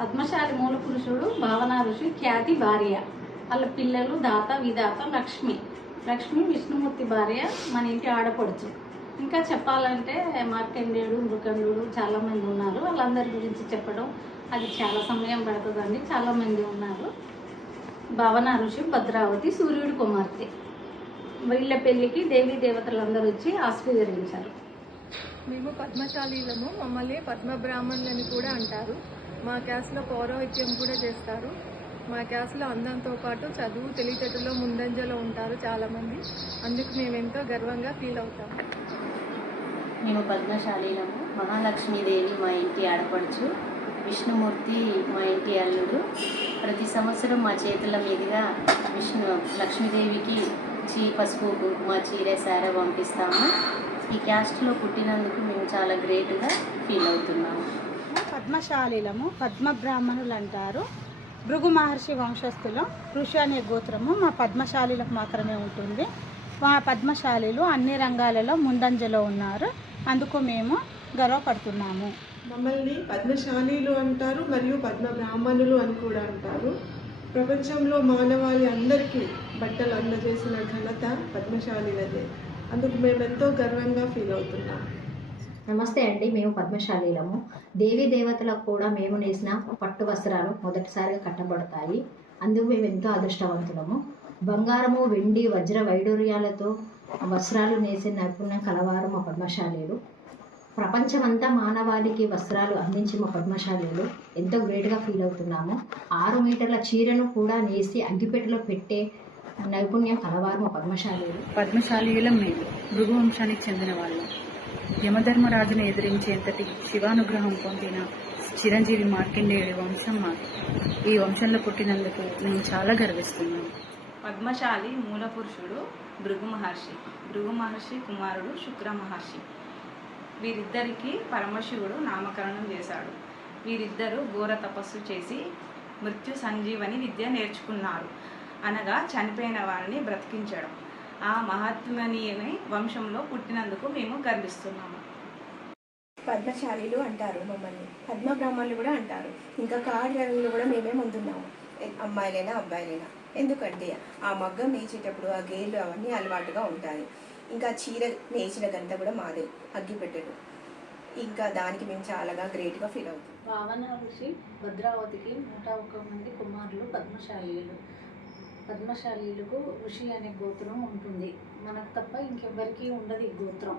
పద్మశాలి మూల పురుషుడు భావన ఋషి ఖ్యాతి భార్య. వాళ్ళ పిల్లలు దాత విధాత లక్ష్మి. లక్ష్మి విష్ణుమూర్తి భార్య, మన ఇంటి ఆడపడుచు. ఇంకా చెప్పాలంటే మార్కండేయుడు, మృకండు చాలామంది ఉన్నారు. వాళ్ళందరి గురించి చెప్పడం అది చాలా సమయం పడుతుందండి. చాలామంది ఉన్నారు. భావన ఋషి భద్రావతి సూర్యుడి కుమార్తె. వీళ్ళ పెళ్ళికి దేవీ దేవతలందరూ వచ్చి ఆశీర్వదించారు. మేము పద్మశాలీలము. మమ్మల్ని పద్మబ్రాహ్మణులని కూడా అంటారు. మా క్యాస్ట్లో పౌరోహిత్యం కూడా చేస్తారు. మా క్యాస్ట్లో అందంతో పాటు చదువు తెలివితేటలో ముందంజలో ఉంటారు చాలామంది. అందుకు మేము ఎంతో గర్వంగా ఫీల్ అవుతాము. మేము పద్మశాలీలము. మహాలక్ష్మీదేవి మా ఇంటి ఆడపడుచు, విష్ణుమూర్తి మా ఇంటి అల్లుడు. ప్రతి సంవత్సరం మా చేతుల మీదుగా లక్ష్మీదేవికి పసుపు కుంకుమ చీర సారె పంపిస్తాము. ఈ క్యాస్ట్లో పుట్టినందుకు మేము చాలా గ్రేట్గా ఫీల్ అవుతున్నాము. పద్మశాలీలము, పద్మబ్రాహ్మణులు అంటారు. భృగు మహర్షి వంశస్థులు. ఋషి అనే గోత్రము మా పద్మశాలీలకు మాత్రమే ఉంటుంది. మా పద్మశాలీలు అన్ని రంగాలలో ముందంజలో ఉన్నారు. అందుకు మేము గర్వపడుతున్నాము. మమ్మల్ని పద్మశాలీలు అంటారు మరియు పద్మ బ్రాహ్మణులు అని కూడా అంటారు. ప్రపంచంలో మానవాళి అందరికీ బట్టలు అందజేసిన ఘనత పద్మశాలీలదే. అందుకు మేము ఎంతో గర్వంగా ఫీల్ అవుతున్నాం. నమస్తే అండి. మేము పద్మశాలీలము. దేవీ దేవతలకు కూడా మేము నేసిన పట్టు వస్త్రాలు మొదటిసారిగా కట్టబడతాయి. అందుకు మేము ఎంతో అదృష్టవంతులము. బంగారము, వెండి, వజ్ర వైడూర్యాలతో వస్త్రాలు నేసే నైపుణ్యం కలవారు మా పద్మశాలీలు. ప్రపంచమంతా మానవాళికి వస్త్రాలు అందించి మా పద్మశాలీలు ఎంతో గ్రేట్గా ఫీల్ అవుతున్నాము. 6 మీటర్ల చీరను కూడా నేసి అగ్గిపెట్టెలో పెట్టే నైపుణ్యం కలవారు మా పద్మశాలీలు. పద్మశాలీయులం మేము. భృగు వంశానికి చెందిన వాళ్ళు. యమధర్మరాజును ఎదిరించేంతటి శివానుగ్రహం పొందిన చిరంజీవి మార్కండేయుడి వంశం మాది. ఈ వంశంలో పుట్టినందుకు మేము చాలా గర్విస్తున్నాము. పద్మశాలి మూల పురుషుడు భృగు మహర్షి. భృగు మహర్షి కుమారుడు శుక్ర మహర్షి. వీరిద్దరికీ పరమశివుడు నామకరణం చేశాడు. వీరిద్దరూ ఘోర తపస్సు చేసి మృత్యు సంజీవని విద్య నేర్చుకున్నారు. అనగా చనిపోయిన వారిని బ్రతికించడం. ఆ మహాత్మనీయ వంశంలో పుట్టినందుకు మేము గర్విస్తున్నాము. పద్మశాలీలు అంటారు మమ్మల్ని. పద్మబ్రాహ్మణులు కూడా అంటారు. ఇంకా కార్యాలయంలో కూడా మేమే ముందున్నాము. అమ్మాయిలైనా అబ్బాయిలైనా. ఎందుకంటే ఆ మగ్గం నేర్చేటప్పుడు ఆ గేర్లు అవన్నీ అలవాటుగా ఉంటాయి. ఇంకా చీర నేర్చిన గంట కూడా మాదే, అగ్గిపెట్టెలు. ఇంకా దానికి మేము చాలా గ్రేట్గా ఫీల్ అవుతాం. భావన ఋషి భద్రావతికి 101 మంది కుమారులు పద్మశాలీలు. పద్మశాలీలకు ఋషి అనే గోత్రం ఉంటుంది. మనకు తప్ప ఇంకెవ్వరికీ ఉండదు ఈ గోత్రం.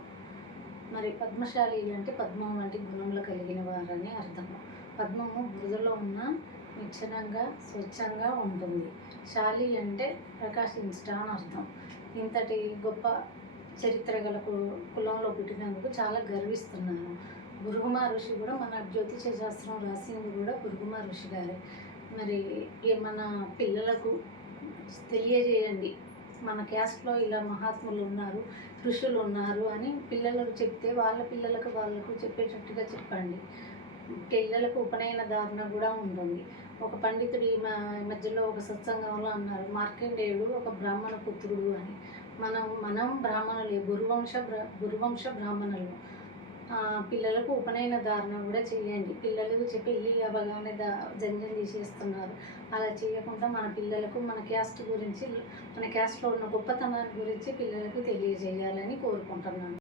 మరి పద్మశాలీలు అంటే పద్మం వంటి గుణములు కలిగిన వారని అర్థము. పద్మము బురదలో ఉన్న నిశ్చలంగా స్వచ్ఛంగా ఉంటుంది. శాలి అంటే ప్రకాశించడం అని అర్థం. ఇంతటి గొప్ప చరిత్ర గల కులంలో పుట్టినందుకు చాలా గర్విస్తున్నాను. భృగు మహర్షి కూడా మన జ్యోతిష శాస్త్రం రాసింది కూడా భృగు మహర్షి గారే. మరి మన పిల్లలకు తెలియజేయండి, మన క్యాస్ట్లో ఇలా మహాత్ములు ఉన్నారు, ఋషులు ఉన్నారు అని పిల్లలకు చెప్తే వాళ్ళ వాళ్ళకు చెప్పేటట్టుగా చెప్పండి. పిల్లలకు ఉపనయన ధారణ కూడా ఉంటుంది. ఒక పండితుడు ఈ మధ్యలో ఒక సత్సంగంలో అన్నారు, మార్కండేయుడు ఒక బ్రాహ్మణ పుత్రుడు అని. మనం బ్రాహ్మణులే, గురువంశ బ్రాహ్మణులు. పిల్లలకు ఉపనయన ధారణ కూడా చేయండి. పిల్లలకు పెళ్ళి అవ్వగానే జంజం తీసేస్తున్నారు. అలా చేయకుండా మన పిల్లలకు మన క్యాస్ట్ గురించి, మన క్యాస్ట్లో ఉన్న గొప్పతనాన్ని గురించి పిల్లలకు తెలియజేయాలని కోరుకుంటున్నాను.